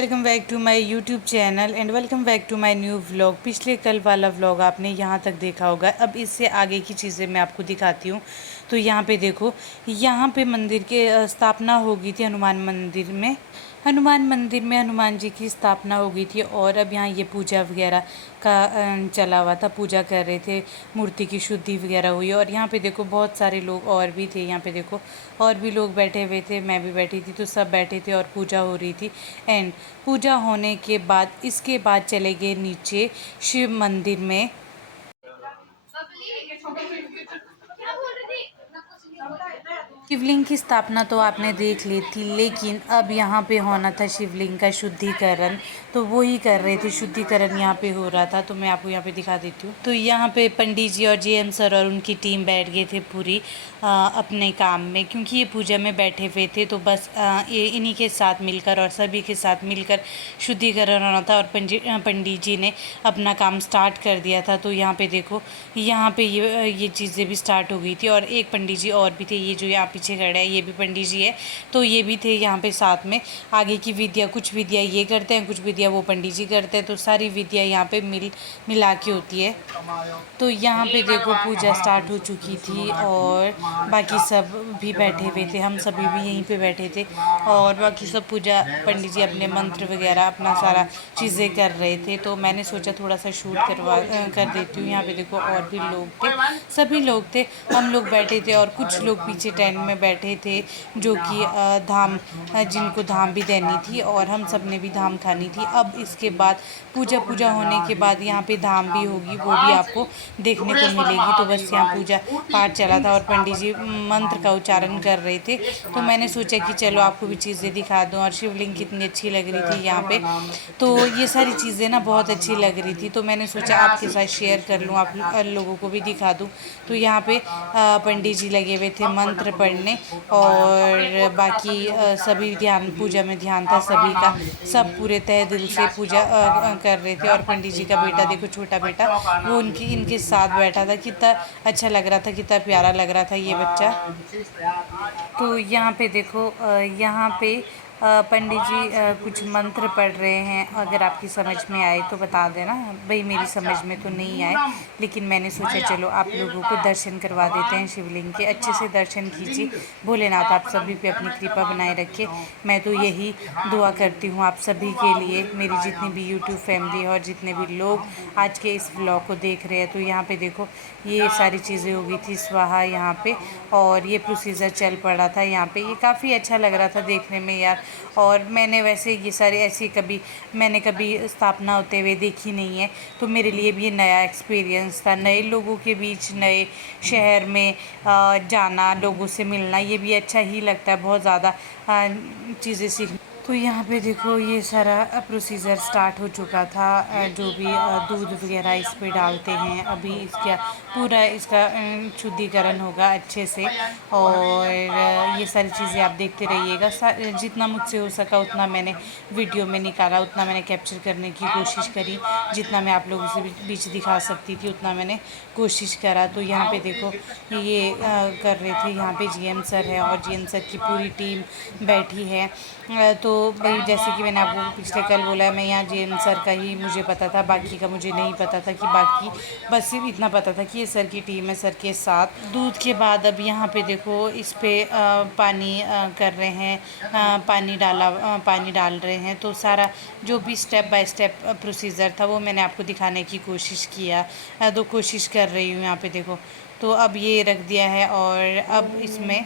Welcome back to my YouTube channel and welcome back to my new vlog. पिछले कल वाला vlog आपने यहाँ तक देखा होगा। अब इससे आगे की चीज़ें मैं आपको दिखाती हूँ। तो यहाँ पे देखो, यहाँ पे मंदिर के स्थापना हो गई थी हनुमान मंदिर में। हनुमान मंदिर में हनुमान जी की स्थापना हो गई थी और अब यहाँ ये पूजा वगैरह का चला हुआ था। पूजा कर रहे थे, मूर्ति की शुद्धि वगैरह हुई। और यहाँ पे देखो बहुत सारे लोग और भी थे। यहाँ पे देखो और भी लोग बैठे हुए थे, मैं भी बैठी थी, तो सब बैठे थे और पूजा हो रही थी। एंड पूजा होने के बाद इसके बाद चले गए नीचे शिव मंदिर में। शिवलिंग की स्थापना तो आपने देख ली थी, लेकिन अब यहाँ पे होना था शिवलिंग का शुद्धिकरण, तो वो ही कर रहे थे। शुद्धिकरण यहाँ पे हो रहा था, तो मैं आपको यहाँ पे दिखा देती हूँ। तो यहाँ पे पंडित जी और जीएम सर और उनकी टीम बैठ गए थे पूरी अपने काम में, क्योंकि ये पूजा में बैठे हुए थे। तो बस ये इन्हीं के साथ मिलकर और सभी के साथ मिलकर शुद्धिकरण होना था। और पंडित जी ने अपना काम स्टार्ट कर दिया था। तो यहाँ पे देखो, यहाँ पे ये चीज़ें भी स्टार्ट हो गई थी। और एक पंडित जी और भी थे, ये जो यहाँ पीछे खड़ा है ये भी पंडित जी है, तो ये भी थे यहाँ पे साथ में। आगे की विद्या, कुछ विद्या ये करते हैं, कुछ विद्या वो पंडित जी करते हैं, तो सारी विद्या यहाँ पे मिला के होती है। तो यहाँ पे देखो पूजा स्टार्ट हो चुकी थी और बाकी सब भी बैठे हुए थे, हम सभी भी यहीं पे बैठे थे। और बाकी सब पूजा, पंडित जी अपने मंत्र वगैरह अपना सारा चीज़ें कर रहे थे। तो मैंने सोचा थोड़ा सा शूट कर देती हूँ। यहाँ पे देखो और भी लोग थे, सभी लोग थे, हम लोग बैठे थे। और कुछ लोग पीछे टेंट में बैठे थे, जो कि धाम, जिनको धाम भी देनी थी और हम सब ने भी धाम खानी थी। अब इसके बाद पूजा होने के बाद यहाँ पे धाम भी होगी, वो भी आपको देखने को मिलेगी। तो बस यहाँ पूजा पाठ चला था और पंडित जी मंत्र का उच्चारण कर रहे थे। तो मैंने सोचा कि चलो आपको भी चीज़ें दिखा दूँ। और शिवलिंग कितनी अच्छी लग रही थी यहाँ पे, तो ये सारी चीज़ें ना बहुत अच्छी लग रही थी। तो मैंने सोचा आपके साथ शेयर कर लूँ, आप लोगों को भी दिखा दूँ। तो यहाँ पे पंडित जी लगे हुए थे मंत्र पढ़ने, और बाकी सभी ध्यान, पूजा में ध्यान था सभी का। सब पूरे तहे दिल से पूजा कर रहे थे। और पंडित जी का बेटा देखो, छोटा बेटा, वो इनके साथ बैठा था। कितना अच्छा लग रहा था, कितना प्यारा लग रहा था ये बच्चा। तो यहाँ पे देखो, यहाँ पे पंडित जी कुछ मंत्र पढ़ रहे हैं। अगर आपकी समझ में आए तो बता देना भाई, मेरी समझ में तो नहीं आए, लेकिन मैंने सोचा चलो आप लोगों को दर्शन करवा देते हैं शिवलिंग के। अच्छे से दर्शन कीजिए, भोलेनाथ आप सभी पे अपनी कृपा बनाए रखे। मैं तो यही दुआ करती हूँ आप सभी के लिए, मेरी जितनी भी यूट्यूब फैमिली है और जितने भी लोग आज के इस व्लॉग को देख रहे हैं। तो यहाँ पे देखो ये सारी चीज़ें हो गई थी स्वाहा यहाँ पे, और ये प्रोसीजर चल पड़ा था यहाँ पे। ये काफ़ी अच्छा लग रहा था देखने में यार। और मैंने वैसे ये सारे मैंने कभी स्थापना होते हुए देखी नहीं है, तो मेरे लिए भी ये नया एक्सपीरियंस था। नए लोगों के बीच, नए शहर में जाना, लोगों से मिलना, ये भी अच्छा ही लगता है, बहुत ज़्यादा चीज़ें सीखना। तो यहाँ पे देखो ये सारा प्रोसीजर स्टार्ट हो चुका था। जो भी दूध वगैरह इस पे डालते हैं, अभी इसका पूरा इसका शुद्धिकरण होगा अच्छे से। और ये सारी चीज़ें आप देखते रहिएगा। जितना मुझसे हो सका उतना मैंने वीडियो में निकाला, उतना मैंने कैप्चर करने की कोशिश करी। जितना मैं आप लोगों से बीच दिखा सकती थी उतना मैंने कोशिश करा। तो यहाँ पे देखो ये कर रहे थे, यहाँ पे जीएम सर है और जीएम सर की पूरी टीम बैठी है। तो भाई जैसे कि मैंने आपको पिछले कल बोला, मैं यहाँ जीएम सर का ही मुझे पता था, बाकी का मुझे नहीं पता था कि बाकी, बस सिर्फ इतना पता था कि ये सर की टीम है, सर के साथ। दूध के बाद अब यहाँ पे देखो इस पे पानी कर रहे हैं, पानी डाल रहे हैं। तो सारा जो भी स्टेप बाय स्टेप प्रोसीजर था वो मैंने आपको दिखाने की कोशिश किया, तो कोशिश कर रही हूँ। यहाँ पे देखो, तो अब ये रख दिया है और अब इसमें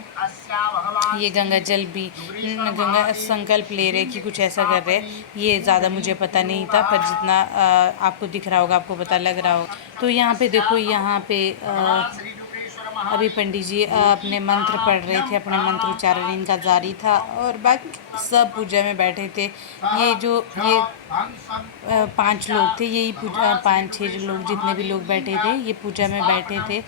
ये गंगा जल भी, गंगा संकल्प ले रहे कि कुछ ऐसा कर रहे हैं। ये ज़्यादा मुझे पता नहीं था, पर जितना आपको दिख रहा होगा, आपको पता लग रहा होगा। तो यहाँ पे देखो, यहाँ पे अभी पंडित जी अपने मंत्र पढ़ रहे थे, अपने मंत्र उच्चारण इनका जारी था। और बाकी सब पूजा में बैठे थे। ये 5 लोग थे, यही पूजा, 5-6 लोग, जितने भी लोग बैठे थे ये पूजा में बैठे थे।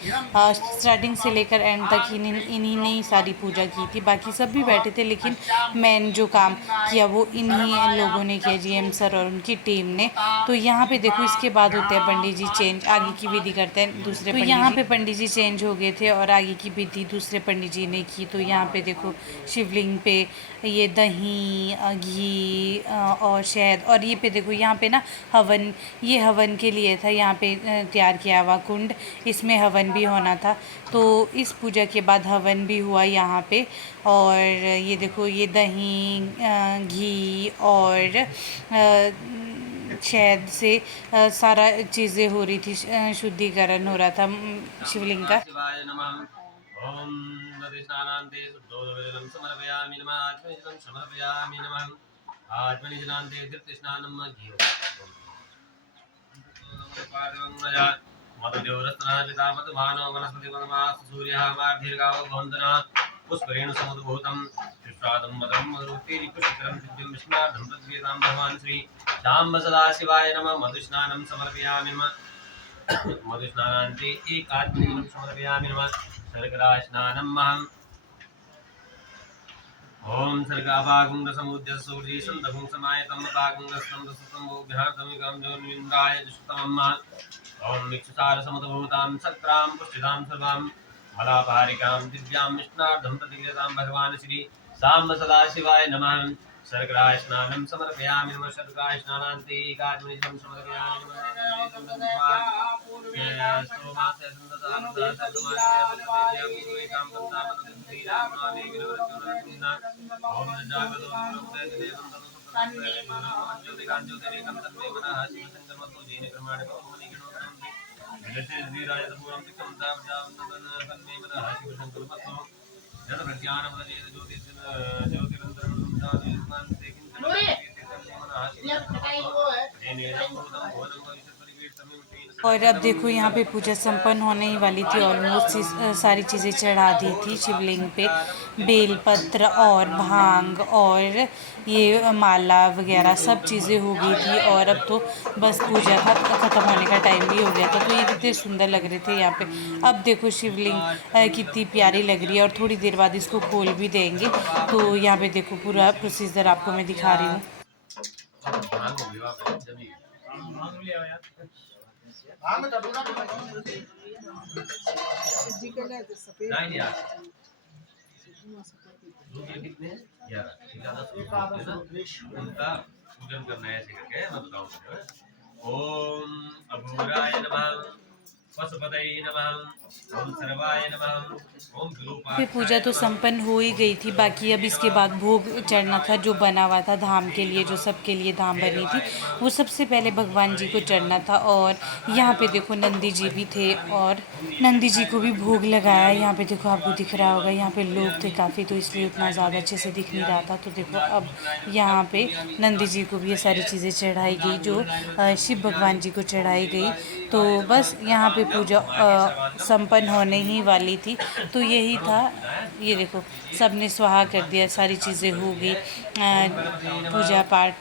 स्टार्टिंग से लेकर एंड तक इन्हीं ने ही सारी पूजा की थी। बाकी सब भी बैठे थे, लेकिन मेन जो काम किया वो इन्हीं लोगों ने किया, जीएम सर और उनकी टीम ने। तो यहाँ पे देखो इसके बाद होते हैं पंडित जी चेंज, आगे की विधि करते हैं दूसरे। तो यहाँ पे पंडित जी चेंज हो गए थे थे और आगे की विधि दूसरे पंडित जी ने की। तो यहाँ पे देखो शिवलिंग पे ये दही घी और शहद, और ये पे देखो यहाँ पे ना हवन, ये हवन के लिए था यहाँ पे तैयार किया हुआ कुंड, इसमें हवन भी होना था। तो इस पूजा के बाद हवन भी हुआ यहाँ पे। और ये देखो ये दही घी और शहद से सारा चीज़ें हो रही थी, शुद्धिकरण हो रहा था शिवलिंग का। ओम नदी स्नानान्ते शुद्धोदकजलं समर्पयामि नमः। आत्मनिजलं समर्पयामि नमः। आत्मनिजनान्ते तीर्थस्नानं मधुदेवरस्नापितामतुभानो वनस्पतिवनमास सूर्यः वार्धिर्गावो भवन्तनः पुष्करेण समुद्भूतं शिष्टादं मदं मधुरुक्तिरिपुष्करं सिद्धिं विष्णार्थं तद्वेदां भगवान् श्री शाम्ब सदाशिवाय नमः। मधुस्नानं समर्पयामि नमः। मधुस्नानान्ते एकात्मनिजलं समर्पयामि नमः। सर्गरास्नानं महम् ओम सर्गाभागुंडसमुद्य सूर्य संदभुं समायतम भागुंडस्तंभोभ्यातमिकं जोनिंदाय दुष्टमम् ओम मिक्षुसार समुद्भूतां सक्रां पुष्टिदां सर्वां मलापहारिकां दिव्यां विष्णार्धं प्रतिक्रियतां भगवान् श्री साम्ब सदाशिवाय नमः। सर्गरास्नानं समर्पयामि नमः। सर्गरास्नानान्ते एकात्मनिजं समर्पयामि और अब देखो यहाँ पे पूजा संपन्न होने ही वाली थी, ऑलमोस्ट सारी चीज़ें चढ़ा दी थी शिवलिंग पे, बेलपत्र और भांग और ये माला वगैरह सब चीज़ें हो गई थी। और अब तो बस पूजा का ख़त्म होने का टाइम भी हो गया था। तो ये कितने सुंदर लग रहे थे यहाँ पे। अब देखो शिवलिंग कितनी प्यारी लग रही है, और थोड़ी देर बाद इसको खोल भी देंगे। तो यहाँ पे देखो पूरा प्रोसीजर आपको मैं दिखा रही हूँ। उनका पूजन करना है ऐसे करके मैं बताऊं। ओम अघोराय नमः, पशुपतये नमः, ओम सर्वाय नमः, ओम फिर पूजा तो संपन्न हो ही गई थी। बाकी अब इसके बाद भोग चढ़ना था, जो बना हुआ था धाम के लिए, जो सबके लिए धाम बनी थी, वो सबसे पहले भगवान जी को चढ़ना था। और यहाँ पे देखो नंदी जी भी थे, और नंदी जी को भी भोग लगाया। यहाँ पे देखो आपको दिख रहा होगा, यहाँ पे लोग थे काफ़ी, तो इसलिए उतना ज़्यादा अच्छे से दिख नहीं रहा था। तो देखो अब यहाँ पे नंदी जी को भी ये सारी चीज़ें चढ़ाई गई, जो शिव भगवान जी को चढ़ाई गई। तो बस यहाँ पे पूजा संपन्न होने ही वाली थी। तो यही था, ये देखो सब ने स्वाहा कर दिया, सारी चीज़ें हो गई, पूजा पाठ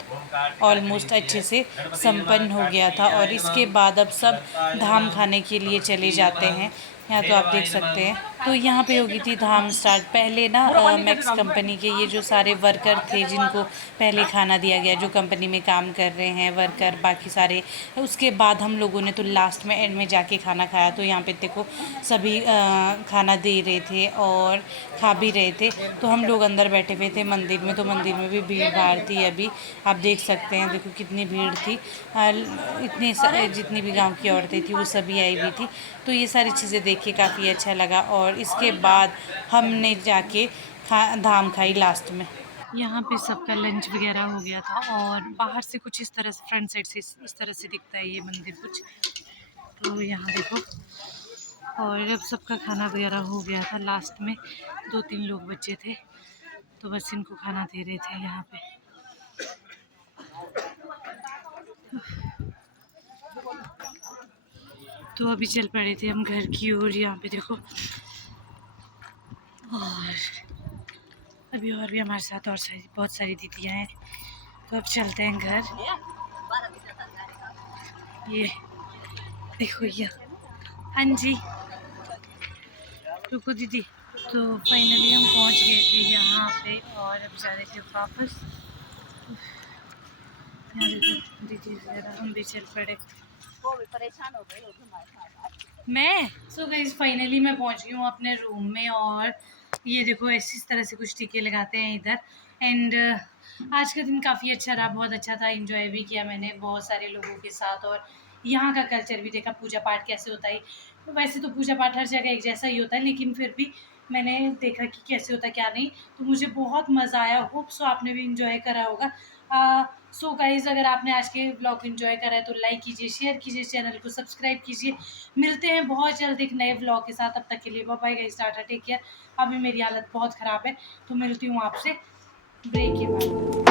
ऑलमोस्ट अच्छे से संपन्न हो गया था। और इसके बाद अब सब धाम खाने के लिए चले जाते हैं। यहाँ तो आप देख सकते हैं। तो यहाँ पे होगी थी धाम स्टार्ट। पहले ना मैक्स कंपनी के ये जो सारे वर्कर थे, जिनको पहले खाना दिया गया, जो कंपनी में काम कर रहे हैं वर्कर बाकी सारे, उसके बाद हम लोगों ने तो लास्ट में एंड में जाके खाना खाया। तो यहाँ पे देखो सभी खाना दे रहे थे और खा भी रहे थे। तो हम लोग अंदर बैठे हुए थे मंदिर में, तो मंदिर में भी भीड़ भाड़ थी। अभी आप देख सकते हैं, देखो कितनी भीड़ थी। इतनी जितनी भी गांव की औरतें थी वो सभी आई हुई थी। तो ये सारी चीज़ें देख के काफ़ी अच्छा लगा। और इसके बाद हमने जाके धाम खाई लास्ट में। यहाँ पे सबका लंच वगैरह हो गया था, और बाहर से कुछ इस तरह से, फ्रंट साइड से इस तरह से दिखता है ये मंदिर कुछ। तो यहाँ देखो, और अब सबका खाना वगैरह हो गया था। लास्ट में 2-3 लोग बचे थे, तो बस इनको खाना दे रहे थे यहाँ पे। तो अभी चल पड़े थे हम घर की ओर। यहाँ पे देखो, और अभी और भी हमारे साथ और बहुत सारी दीदियाँ हैं। तो अब चलते हैं घर। ये देखो ये, हाँ जी रुको दीदी। तो फाइनली हम पहुंच गए थे यहाँ पे, और अब जा रहे थे वापस। यहाँ देखो दीदी वगैरह, हम भी चल पड़े। मैं सो गाइस फाइनली मैं पहुंच गई हूँ अपने रूम में, और ये देखो ऐसी इस तरह से कुछ टीके लगाते हैं इधर। एंड आज का दिन काफ़ी अच्छा रहा, बहुत अच्छा था, एंजॉय भी किया मैंने बहुत सारे लोगों के साथ, और यहाँ का कल्चर भी देखा, पूजा पाठ कैसे होता है। तो वैसे तो पूजा पाठ हर जगह एक जैसा ही होता है, लेकिन फिर भी मैंने देखा कि कैसे होता है क्या नहीं, तो मुझे बहुत मज़ा आया। होप सो आपने भी इंजॉय करा होगा। सो गाइज़, अगर आपने आज के व्लॉग एंजॉय करा है तो लाइक कीजिए, शेयर कीजिए, चैनल को सब्सक्राइब कीजिए। मिलते हैं बहुत जल्द एक नए व्लॉग के साथ, तब तक के लिए bye bye guys, tata, take care. अभी मेरी हालत बहुत ख़राब है, तो मिलती हूँ आपसे ब्रेक के बाद।